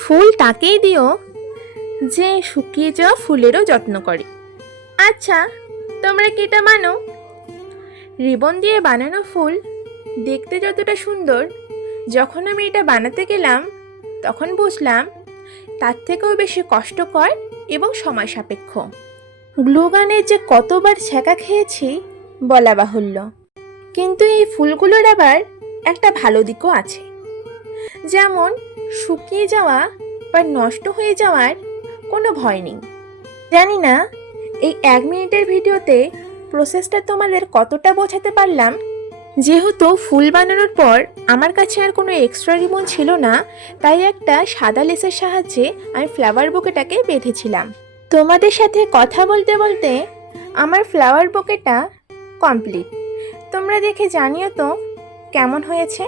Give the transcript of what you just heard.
ফুল তাকেই দিও যে শুকিয়ে যাওয়া ফুলেরও যত্ন করে। আচ্ছা, তোমরা কি এটা মানো? রিবন দিয়ে বানানো ফুল দেখতে যতটা সুন্দর, যখন আমি এটা বানাতে গেলাম তখন বুঝলাম তার থেকেও বেশি কষ্টকর এবং সময় সাপেক্ষ। গ্লুগানের যে কতবার ছ্যাঁকা খেয়েছি বলা বাহুল্য। কিন্তু এই ফুলগুলোর আবার একটা ভালো দিকও আছে, যেমন শুকিয়ে যাওয়া বা নষ্ট হয়ে যাওয়ার কোনো ভয় নেই। জানি না এই 1 মিনিটের ভিডিওতে প্রসেসটা তোমাদের কতটা বোঝাতে পারলাম। যেহেতু ফুল বানানোর পর আমার কাছে আর কোনো এক্সট্রা রিবন ছিল না, তাই একটা সাদা লেসের সাহায্যে আমি ফ্লাওয়ার বুকেটাকে বেঁধেছিলাম। তোমাদের সাথে কথা বলতে বলতে আমার ফ্লাওয়ার বুকেটা কমপ্লিট। তোমরা দেখে জানিও তো কেমন হয়েছে।